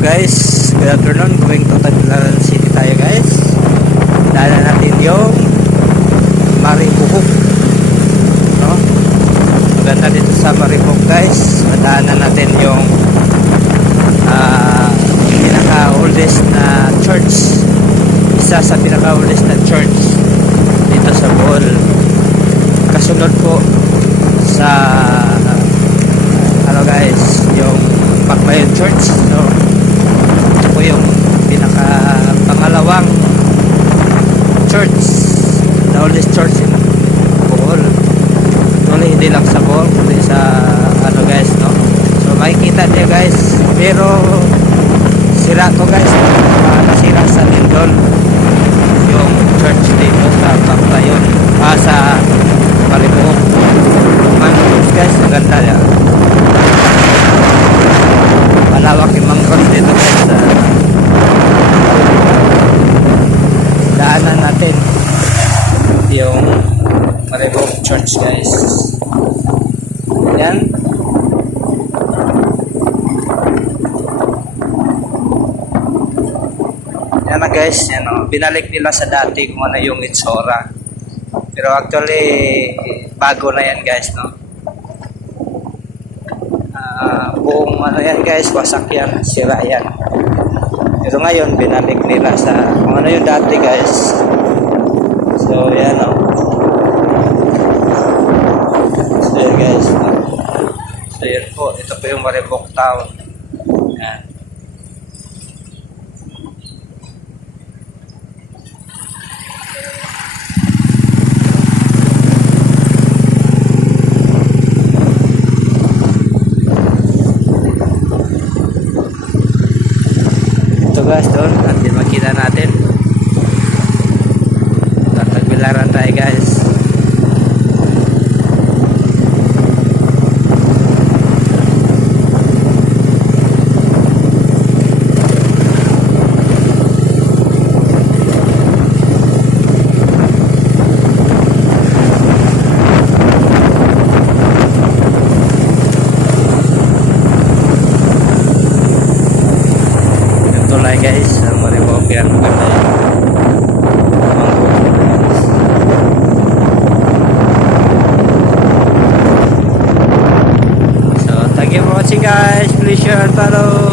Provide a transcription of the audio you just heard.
guys, good afternoon. Going to Tagbilaran City tayo guys. Daanan natin yung Maribohok, no? Maganda dito sa Maribohok guys. Daanan natin yung pinaka-oldest na church. Isa sa pinaka-oldest na church dito sa Bohol. Kasunod po sa ano guys, yung Pagbayan Church. So ito po yung pinaka pangalawang church, the oldest church in Bohol. Actually hindi lang sa Bohol kundi sa ano guys, no? So makikita niyo guys, pero sira to guys, nasira sa Lindol yung church dito sa Pagbayan, sa Maribohok. Mangroves guys, maganda yan. Malawak yung mangroves dito guys. Daanan natin yung Maribohok Church guys. Yan. Yan na guys, yan o. Binalik nila sa dati kung ano yung itsura. Pero actually bago na yan guys, no? Buong ano yan guys, wasak yan, sira yan. Pero ngayon binalik nila sa kung ano yung dati guys. So yan o. So yan guys, no? So yan po, ito po yung Maribohok Town. Yan. Guys, doon natin makita natin Tagbilaran tayo guys. Tulay guys, ang Maribohok yan, maganda yan. So thank you for watching guys, please share and follow.